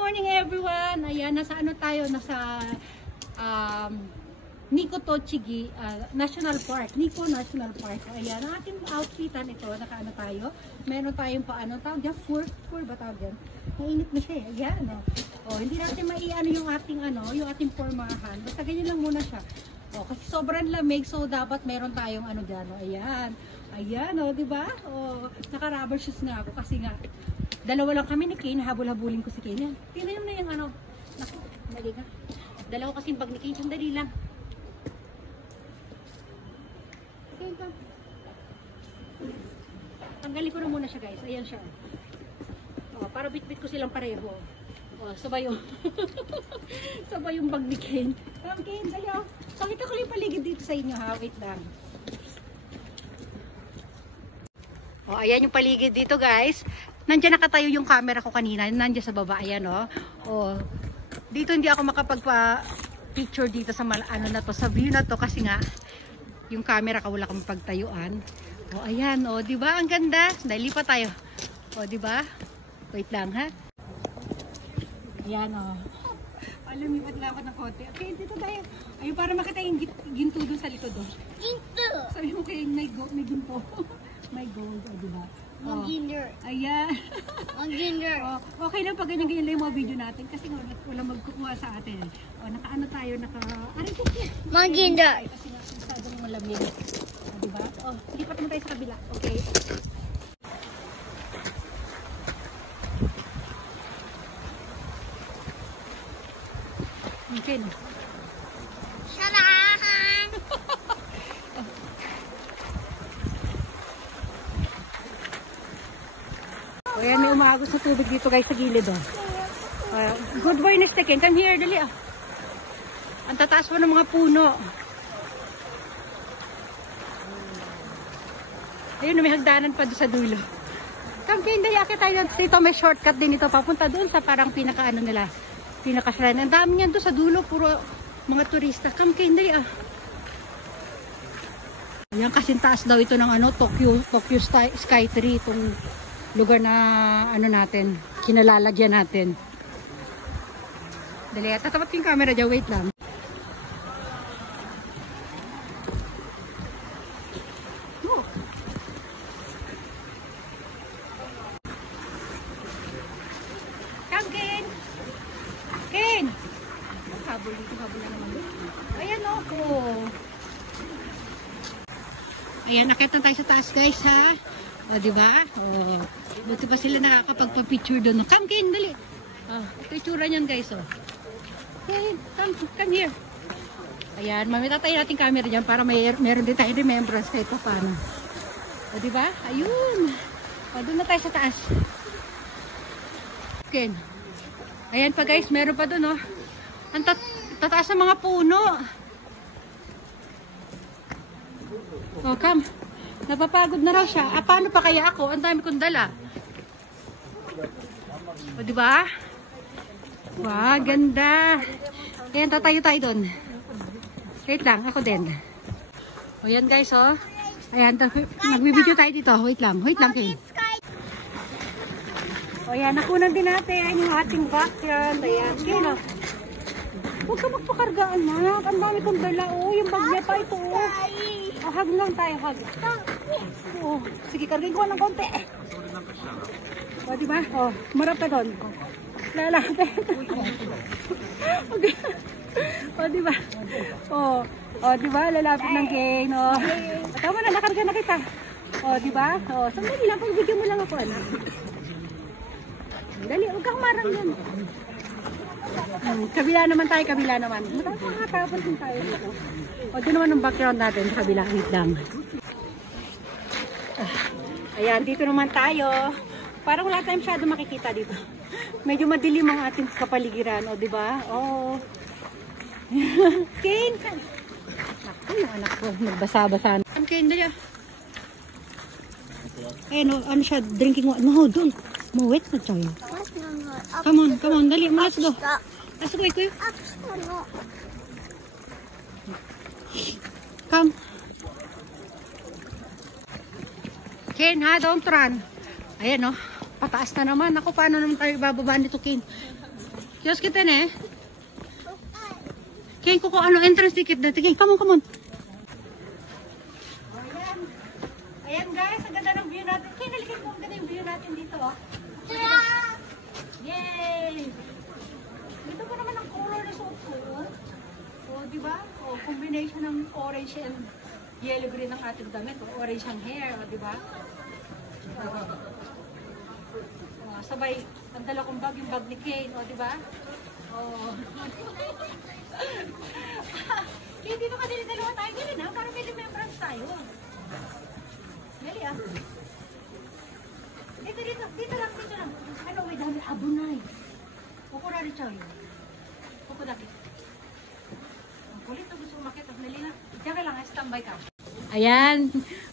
morning everyone! Ayan, nasa ano tayo? Nasa Nikko Tochigi National Park. Nikko National Park. Ayan, ang ating outfitan ito. Nakaano tayo? Meron tayong paano tawag yan? Fur ba tawag yan? Mainit na siya eh. Ayan, no? Oh, hindi natin maiano yung ating yung ating formahan. Basta ganyan lang muna siya. Oh, kasi sobrang lamig, so dapat meron tayong ano diyan. Oh, ayan. Ayan, oh, 'di ba? Oh, naka-rubber shoes na ako kasi nga dalawa lang kami ni Kane, habol-habulin ko si Kane. Tingnan mo na yung ano. Naku, dali ka. Dalawa kasi bag ni Kane, sandali lang. Kane ka. Tanggalin ko na muna siya, guys. Ayan siya. Oh, para bit-bit ko silang pareho. Oh, sabay yung sabay yung bag ni Kane. Come Kane, dali oh. Pakita ko yung paligid dito sa inyo ha. Wait lang. Oh, ayan yung paligid dito, guys. Nandiyan nakatayo yung camera ko kanina. Nandiyan sa baba. Ayan oh. Oh. Dito hindi ako makapagpa-picture dito sa ano na to, sa view na to kasi nga yung camera ka wala kang pagtayuan. Oh, ayan oh, 'di ba? Ang ganda. Nalipat tayo. Oh, 'di ba? Wait lang ha. Ayan o. Lumipat lang ako ng konti. Okay, dito tayo. Ayun, para makita yung ginto doon sa likod doon. Ginto! Sabi mo kayo, may ginto. May gold, o diba? Mga ginger. Ayan. Mga ginger. Okay lang pag ganyan-ganyan lang yung mga video natin kasi nga wala magkukuha sa atin. O, nakaano tayo, aray ko kaya. Mga ginger. Kasi nga, masyadong malamig. O, diba? O, lipat mo tayo sa kabila. Okay. Mungkin. Sarahan! O yan, may umagos na tubig dito guys sa gilid oh. Good boy na second. Come here, dali oh. Ang tataas pa ng mga puno. Ayun, may hagdanan pa doon sa dulo. Come Kane, dali akit tayo dito. May shortcut din ito papunta doon sa parang pinaka ano nila. Pinakasran. Ang dami niyan doon sa dulo, puro mga turista. Come Kane, dali ah. Yan kasing taas daw ito ng ano, Tokyo Sky Tree, itong lugar na ano natin, kinalalagyan natin. Dali, tatapat yung camera dyan, wait lang. Oh. Come Kane! Ken! Habol dito, habol na naman dito. Ayan o. Oh. Ayan, nakita tayo sa taas guys ha. O, diba? O, buti pa sila nakakapagpa-picture doon. Come Ken, dali. O, ito itsura niyan guys o. Ken, come here. Ayan, mamitatay natin camera dyan para meron din tayo remembrance kahit pa paano. O, diba? Ayun. O, doon na tayo sa taas. Ken. Ayan pa guys, meron pa doon oh. Ang tataas ng mga puno. Oh, come. Napapagod na raw siya. Ah, paano pa kaya ako? Ang dami kong dala. O, diba? Wow, ganda. Ayan, tatayo tayo doon. Wait lang, ako din. O, yan guys oh. Ayan, magbibideo tayo dito. Wait lang kayo. O yan, nakunan din natin yung ating backyard. Ayan, kino. Huwag ka magpakargaan, anak. Ang dami kong dala. O, yung bag niya pa ito. O, hug lang tayo, hug. O, sige, kargin ko ng konti. O, diba? O, marap ka doon. Lalapit. O, diba? O, diba? Lalapit ng gain. O, tama na, nakarga na kita. O, diba? O, sandali lang, pagbigyan mo lang ako, anak. Dali, huwag kang marang yan. Kabila naman tayo, kabila naman. Makakatapos din tayo dito. O, doon naman ang background natin sa kabila. Wait lang. Ayan, dito naman tayo. Parang wala tayong masyado makikita dito. Medyo madilim ang ating kapaligiran. O, diba? O. Kane! Naku, yung anak ko. Nagbasa-basa. Kane, dali ah. Ayan, ano siya? Drinking water. No, doon. Mawit na tayo. Come on, dali, let's go. Let's go, ikuy. Come. Ken, ha, don't run. Ayan, oh. Pataas na naman. Ako, paano naman tayo ibababa nito, Ken? Kiosk kita na eh. Kaya ko ano entrance ticket na. Tingin, come on. Ayan. Ayan guys, ang ganda ng view natin. Kaya nalikit mo, ang ganda yung view natin dito. Oh. Yay! Dito pa naman ang color na suot ko. Oh, di ba? Oh, combination ng orange and yellow green ng ating damit. Oh, orange ang hair, oh, di ba? Oh, sabay, ang dala kong bag, yung bag ni Kane, oh, di ba? Oh. Kaya dito ka din dalawa tayo gano'n na, para may remembrance tayo. Dali ah. Dito lang. Ano, may dami abunay. Pukura rin siya yun. Pukudaki. Ang kulit na gusto umakit. Dali na. Diyan ka lang, standby ka. Ayan.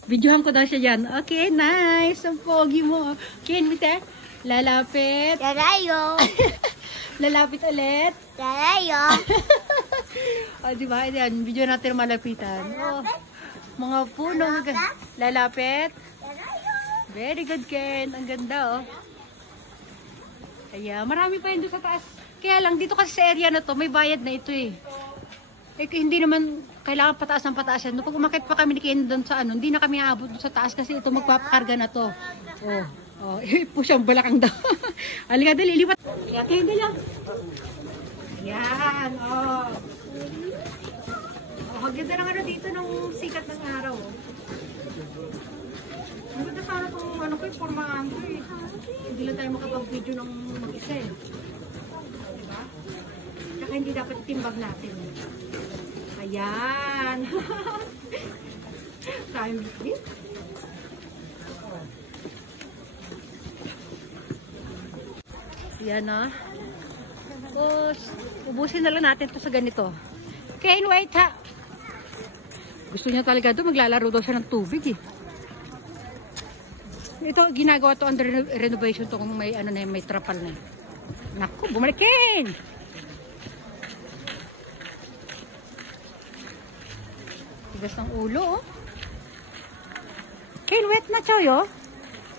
Videohan ko daw siya dyan. Okay, nice. Ang pogi mo. Ken, mite. Lalapit. Darayo. Lalapit ulit. Darayo. O, diba? Ayan, video natin malapitan. Oh, mga puno. Lalapit. Very good, Ken. Ang ganda, oh. Kaya, marami pa yun doon sa taas. Kaya lang, dito kasi sa area na to, may bayad na ito eh. Eh, hindi naman kailangan pataas ng pataas yan. Pag umakit pa kami ni Ken doon sa ano, hindi na kami aabot doon sa taas kasi ito magpapakarga na to. Oh, push ang balakang daw. Halika, dali, lipat. Kaya, Ken, dali. Yan, oh. Oh, ganda ng ano dito nung sikat ng araw. Ang ganda sana itong ano ko, formahan ko eh. Hindi lang tayo makapag-video ng mag-isa eh. Diba? Tsaka hindi dapat itimbag natin. Ayan. Time bit. Ayan na. Tapos, ubusin na lang natin ito sa ganito. Kane, wait ha. Gusto niya talaga doon, maglalaro daw siya ng tubig eh. Ito, ginagawa to under renovation to kung may ano na may trapal na. Naku, bumalik Ken! Tigas ng ulo, oh. Ken, wet na choy, oh.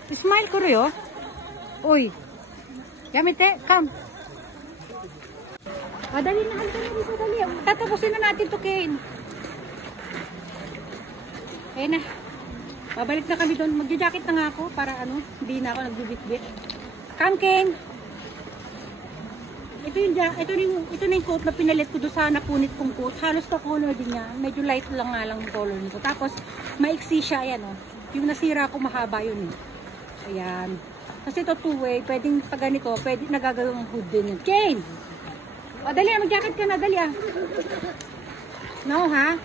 Smile ko rin, oh. Uy. Gamit eh, come. Dali na, dito, dali. Tatapusin na natin to, Ken. Ayan na. Babalik na kami doon. Magja-jacket na nga ako para ano, hindi na ako nagbibit-bit. Come, Ken. Ito na yung coat na pinalit ko doon sa napunit kong coat. Halos ka-color din niya. Medyo light lang nga lang yung color nito. Tapos, maiksi siya. Ayan, oh. Yung nasira ko, mahaba yun, eh. Ayan. Kasi ito two-way. Pwedeng pag ganito, pwede nagagawang hood din yun. Ken! O, dali, mag-jacket ka na. Dali, ah. No, ha?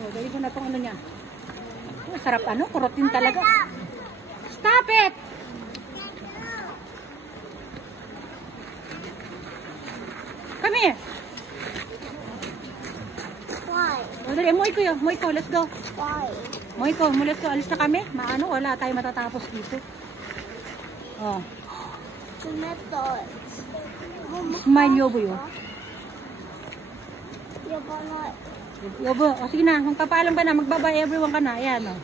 O, dali ko na itong ano niya. Sarap ano, kurotin talaga. Stop it! Come here. Why? O, dali, Moiko, let's go. Why? Moiko, let's go. Alis na kami. Maano, wala tayo matatapos dito. Oh. Tomatoes. Smile, Yobo, yo. Yobo, o sige na, magpapaalam ka na, magbabay everyone ka na, ayan o.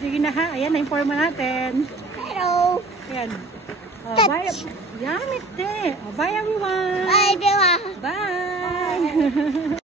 Sige na ha, ayan, na-informa natin. Hello. Ayan. Bye. Yamit eh. Bye everyone. Bye, everyone. Bye.